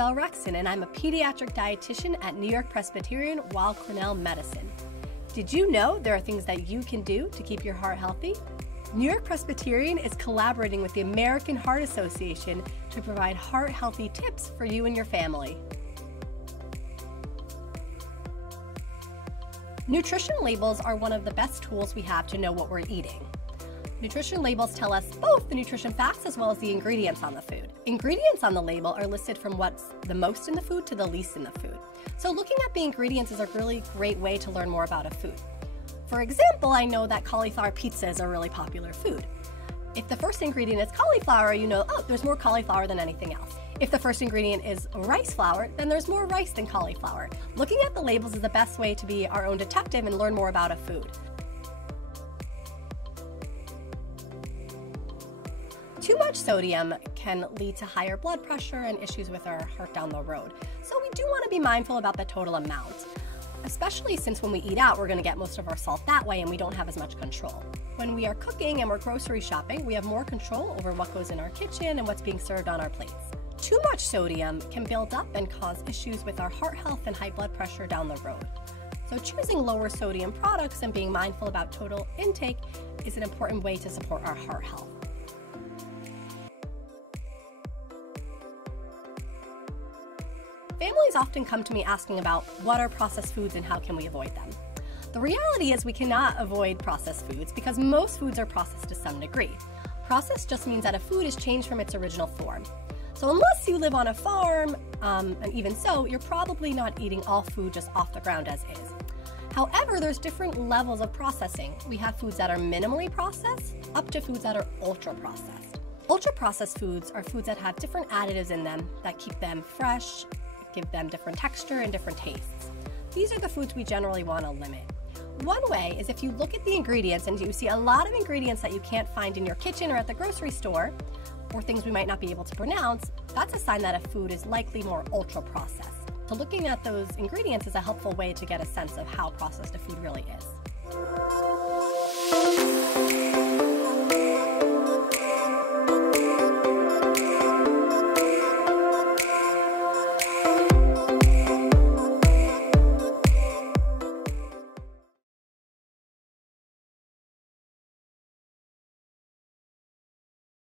Isabel Reckson, and I'm a pediatric dietitian at NewYork-Presbyterian, Weill Cornell Medicine. Did you know there are things that you can do to keep your heart healthy? NewYork-Presbyterian is collaborating with the American Heart Association to provide heart-healthy tips for you and your family. Nutrition labels are one of the best tools we have to know what we're eating. Nutrition labels tell us both the nutrition facts as well as the ingredients on the food. Ingredients on the label are listed from what's the most in the food to the least in the food. So looking at the ingredients is a really great way to learn more about a food. For example, I know that cauliflower pizza is a really popular food. If the first ingredient is cauliflower, you know, oh, there's more cauliflower than anything else. If the first ingredient is rice flour, then there's more rice than cauliflower. Looking at the labels is the best way to be our own detective and learn more about a food. Too much sodium can lead to higher blood pressure and issues with our heart down the road. So we do want to be mindful about the total amount, especially since when we eat out, we're going to get most of our salt that way and we don't have as much control. When we are cooking and we're grocery shopping, we have more control over what goes in our kitchen and what's being served on our plates. Too much sodium can build up and cause issues with our heart health and high blood pressure down the road. So choosing lower sodium products and being mindful about total intake is an important way to support our heart health. Families often come to me asking about what are processed foods and how can we avoid them. The reality is we cannot avoid processed foods because most foods are processed to some degree. Processed just means that a food is changed from its original form. So unless you live on a farm, and even so, you're probably not eating all food just off the ground as is. However, there's different levels of processing. We have foods that are minimally processed up to foods that are ultra processed. Ultra processed foods are foods that have different additives in them that keep them fresh, give them different texture and different tastes. These are the foods we generally want to limit. One way is if you look at the ingredients and you see a lot of ingredients that you can't find in your kitchen or at the grocery store, or things we might not be able to pronounce, that's a sign that a food is likely more ultra processed. So looking at those ingredients is a helpful way to get a sense of how processed a food really is.